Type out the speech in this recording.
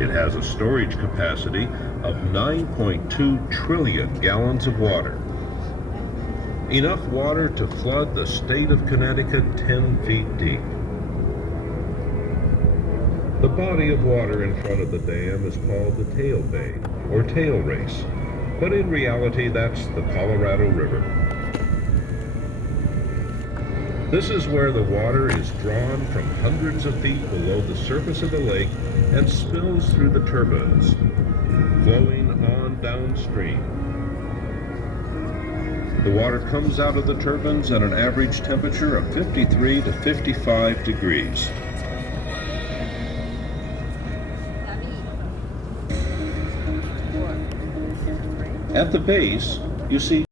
It has a storage capacity of 9.2 trillion gallons of water. Enough water to flood the state of Connecticut 10 feet deep. The body of water in front of the dam is called the tail bay, or tail race, but in reality that's the Colorado River. This is where the water is drawn from hundreds of feet below the surface of the lake and spills through the turbines, flowing on downstream. The water comes out of the turbines at an average temperature of 53 to 55 degrees. At the base, you see